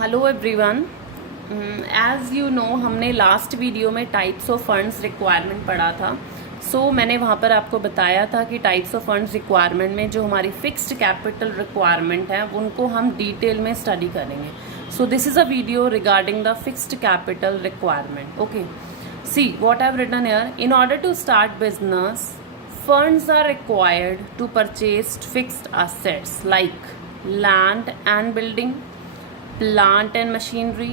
Hello everyone. As you know हमने last video में types of funds requirement पढ़ा था। मैंने वहाँ पर आपको बताया था कि टाइप्स ऑफ फंड्स रिक्वायरमेंट में जो हमारी फिक्स्ड कैपिटल रिक्वायरमेंट है उनको हम डिटेल में स्टडी करेंगे। So this is a video regarding the fixed capital requirement. Okay, see what I have written here. In order to start business, funds are required to purchase fixed assets like land and building, plant and machinery,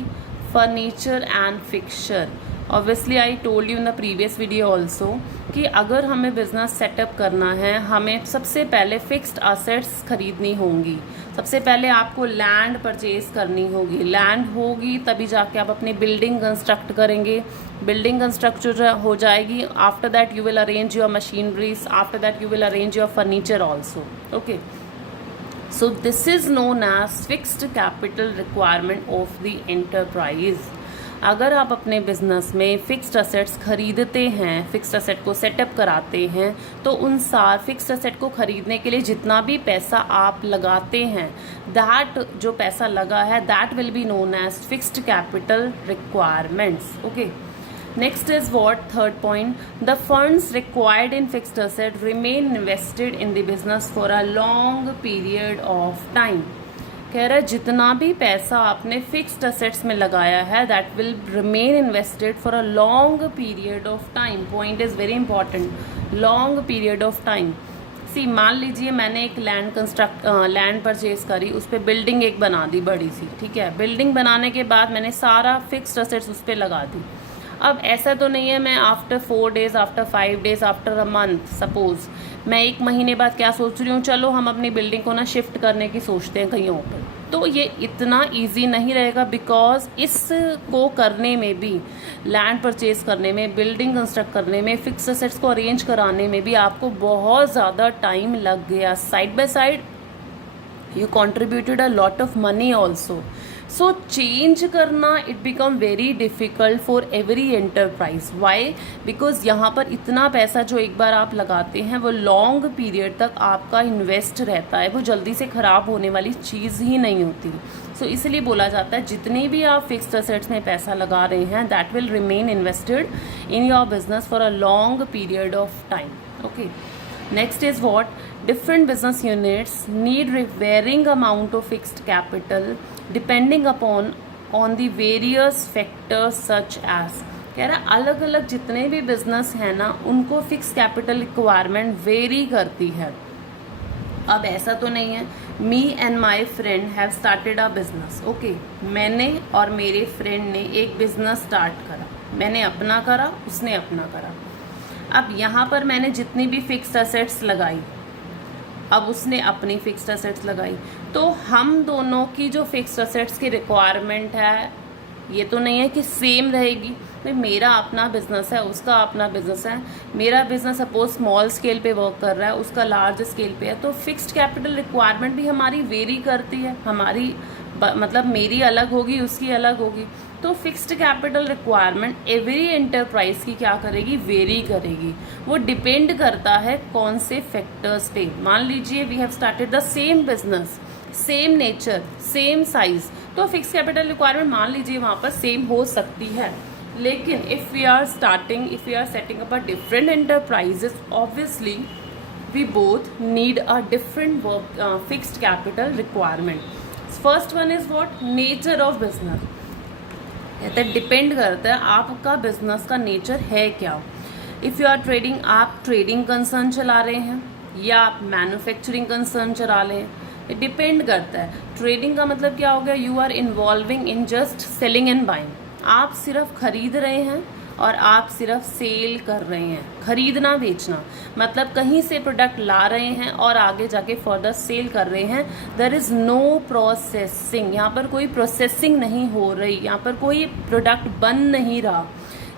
furniture and fixture. Obviously I told you in the previous video also कि अगर हमें business setup करना है हमें सबसे पहले fixed assets खरीदनी होंगी। सबसे पहले आपको लैंड परचेज करनी होगी, लैंड होगी तभी जाके आप अपनी बिल्डिंग कंस्ट्रक्ट करेंगे। बिल्डिंग कंस्ट्रक्ट हो जाएगी, after that you will arrange your machineries, after that you will arrange your furniture also. Okay, so this is known as fixed capital requirement of the enterprise. अगर आप अपने business में fixed assets खरीदते हैं, fixed asset को setup कराते हैं, तो उन सार फिक्स्ड असेट को खरीदने के लिए जितना भी पैसा आप लगाते हैं, दैट जो पैसा लगा है that will be known as fixed capital requirements. Okay, next is what third point, the funds required in fixed asset remain invested in the business for a long period of time. कह रहा है जितना भी पैसा आपने fixed assets में लगाया है that will remain invested for a long period of time. Point is very important, long period of time. See मान लीजिए मैंने एक लैंड परचेज करी, उस पर बिल्डिंग एक बना दी बड़ी सी, ठीक है। बिल्डिंग बनाने के बाद मैंने सारा फिक्स्ड असेट्स उस पर लगा दी। अब ऐसा तो नहीं है मैं after 4 days, after 5 days, after a month, suppose मैं 1 महीने बाद क्या सोच रही हूँ, चलो हम अपनी बिल्डिंग को ना शिफ्ट करने की सोचते हैं कहीं और। तो ये इतना इजी नहीं रहेगा, बिकॉज इसको करने में भी, लैंड परचेज करने में, बिल्डिंग कंस्ट्रक्ट करने में, फिक्स असेट्स को अरेंज कराने में भी आपको बहुत ज़्यादा टाइम लग गया। Side by side you contributed a lot of money also. So change करना it become very difficult for every enterprise. Why? Because यहाँ पर इतना पैसा जो एक बार आप लगाते हैं वो लॉन्ग पीरियड तक आपका इन्वेस्ट रहता है, वो जल्दी से ख़राब होने वाली चीज़ ही नहीं होती। सो इसलिए बोला जाता है जितने भी आप फिक्स्ड असेट्स में पैसा लगा रहे हैं that will remain invested in your business for a long period of time. Okay, next is what, different business units need varying amount of fixed capital depending upon on the various factors such as, कह रहा है अलग अलग जितने भी business हैं ना उनको फिक्स कैपिटल रिक्वायरमेंट वेरी करती है। अब ऐसा तो नहीं है me and my friend have started a business. Okay, मैंने और मेरे फ्रेंड ने एक बिजनेस स्टार्ट करा, मैंने अपना करा, उसने अपना करा। अब यहाँ पर मैंने जितनी भी फिक्स्ड असेट्स लगाई, अब उसने अपनी फिक्स्ड असेट्स लगाई, तो हम दोनों की जो फिक्स्ड असेट्स की रिक्वायरमेंट है ये तो नहीं है कि सेम रहेगी। भाई मेरा अपना बिजनेस है, उसका अपना बिजनेस है। मेरा बिजनेस सपोज स्मॉल स्केल पे वर्क कर रहा है, उसका लार्ज स्केल पे है, तो फिक्स्ड कैपिटल रिक्वायरमेंट भी हमारी वेरी करती है। हमारी मतलब मेरी अलग होगी, उसकी अलग होगी। तो fixed capital requirement every enterprise की क्या करेगी, वेरी करेगी। वो डिपेंड करता है कौन से फैक्टर्स पे। मान लीजिए we have started the same business, same nature, same size, तो फिक्स कैपिटल रिक्वायरमेंट मान लीजिए वहाँ पर सेम हो सकती है। लेकिन if we are setting up a different enterprises, obviously we both need a different fixed capital requirement. First one is what, nature of business. कहते हैं डिपेंड करता है आपका बिजनेस का नेचर है क्या। इफ़ यू आर ट्रेडिंग, आप trading concern चला रहे हैं या आप मैन्युफैक्चरिंग कंसर्न चला रहे हैं, ये डिपेंड करता है। ट्रेडिंग का मतलब क्या हो गया, you are involving in just selling and buying. आप सिर्फ खरीद रहे हैं और आप सिर्फ सेल कर रहे हैं। खरीदना बेचना मतलब कहीं से प्रोडक्ट ला रहे हैं और आगे जाके फर्दर सेल कर रहे हैं। देयर इज़ नो प्रोसेसिंग, यहाँ पर कोई प्रोसेसिंग नहीं हो रही, यहाँ पर कोई प्रोडक्ट बन नहीं रहा।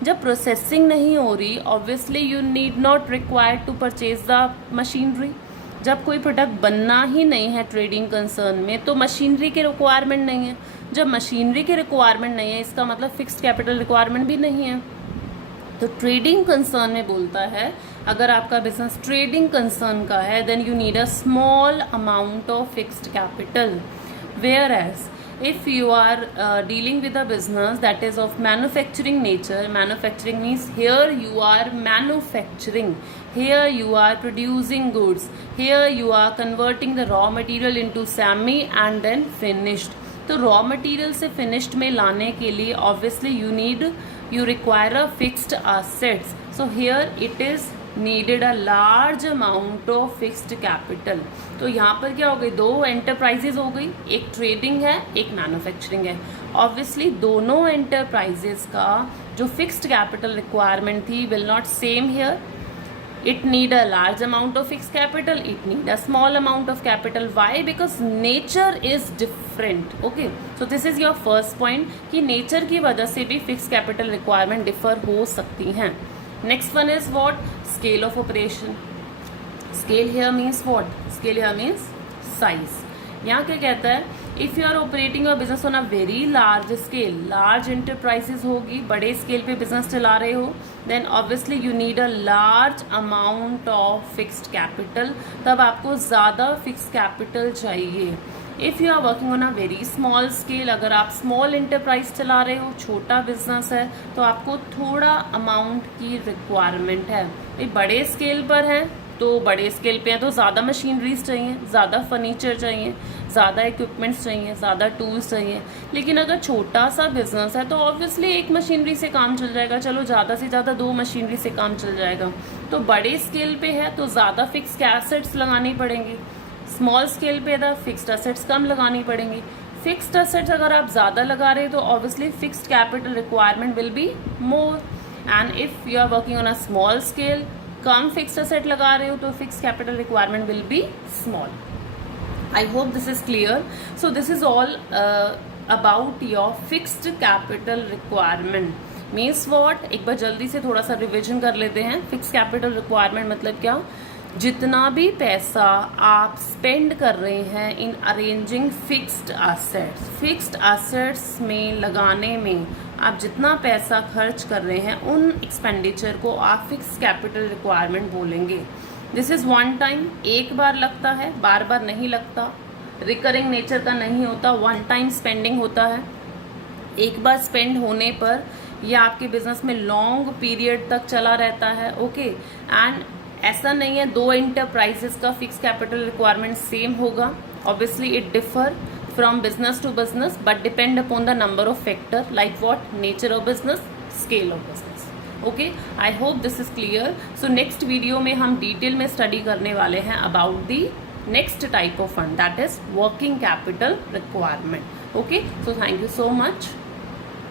जब प्रोसेसिंग नहीं हो रही, obviously you need not required to purchase the machinery. जब कोई प्रोडक्ट बनना ही नहीं है ट्रेडिंग कंसर्न में, तो मशीनरी की रिक्वायरमेंट नहीं है। जब मशीनरी की रिक्वायरमेंट नहीं है, इसका मतलब फिक्स्ड कैपिटल रिक्वायरमेंट भी नहीं है। तो ट्रेडिंग कंसर्न में बोलता है अगर आपका बिजनेस ट्रेडिंग कंसर्न का है, then you need a small amount of fixed capital, whereas if you are dealing with a business that is of manufacturing nature, manufacturing means here you are manufacturing, here you are producing goods, here you are converting the raw material into semi and then finished. तो raw material से finished में लाने के लिए obviously you require a fixed assets. So here it is needed a large amount of fixed capital. तो यहाँ पर क्या हो गई, दो एंटरप्राइजेज हो गई, एक ट्रेडिंग है एक मैन्युफैक्चरिंग है. ऑब्वियसली दोनों एंटरप्राइजेज का जो फिक्स्ड कैपिटल रिक्वायरमेंट थी will not same here. It need a large amount of fixed capital, it need a small amount of capital. Why? Because nature is different. Okay, so this is your first point कि nature की वजह से भी fixed capital requirement differ हो सकती हैं. Next one is what? Scale of operation. Scale here means what? Scale here means size. यहाँ क्या कहता है, if you are operating your business on a very large scale, large enterprises होगी, बड़े scale पे बिजनेस चला रहे हो, then obviously you need a large amount of fixed capital. तब आपको ज़्यादा फिक्स्ड कैपिटल चाहिए. If you are working on a very small scale, अगर आप स्मॉल एंटरप्राइज चला रहे हो, छोटा बिजनेस है, तो आपको थोड़ा अमाउंट की रिक्वायरमेंट है. बड़े स्केल पर है तो बड़े स्केल पे है तो ज़्यादा मशीनरीज चाहिए, ज़्यादा फर्नीचर चाहिए, ज़्यादा इक्विपमेंट्स चाहिए, ज़्यादा टूल्स चाहिए. लेकिन अगर छोटा सा बिजनेस है तो ऑब्वियसली एक मशीनरी से काम चल जाएगा, चलो ज़्यादा से ज़्यादा 2 मशीनरी से काम चल जाएगा. तो बड़े स्केल पे है तो ज़्यादा फिक्स्ड एसेट्स लगानी पड़ेंगी, स्मॉल स्केल पे है फिक्स्ड एसेट्स कम लगानी पड़ेंगी. फिक्स्ड एसेट्स अगर आप ज़्यादा लगा रहे हो तो obviously fixed capital requirement will be more. And if you are working on a small scale, कम फिक्स्ड एसेट लगा रहे हो तो fixed capital requirement will be small. I hope this is clear. So this is all about your fixed capital requirement. Means what, एक बार जल्दी से थोड़ा सा रिविजन कर लेते हैं. फिक्स्ड कैपिटल रिक्वायरमेंट मतलब क्या, जितना भी पैसा आप स्पेंड कर रहे हैं in arranging fixed assets, fixed assets में लगाने में आप जितना पैसा खर्च कर रहे हैं उन एक्सपेंडिचर को आप फिक्स्ड कैपिटल रिक्वायरमेंट बोलेंगे. दिस इज़ वन टाइम, एक बार लगता है, बार बार नहीं लगता, रिकरिंग नेचर का नहीं होता, वन टाइम स्पेंडिंग होता है. एक बार स्पेंड होने पर यह आपके बिजनेस में लॉन्ग पीरियड तक चला रहता है. ओके, एंड ऐसा नहीं है 2 एंटरप्राइजेस का फिक्स कैपिटल रिक्वायरमेंट सेम होगा. Obviously it differ from business to business but depend upon the number of factor like what, nature of business, scale of business. Okay, I hope this is clear. So next video में हम detail में study करने वाले हैं about the next type of fund, that is working capital requirement. Okay, so thank you so much.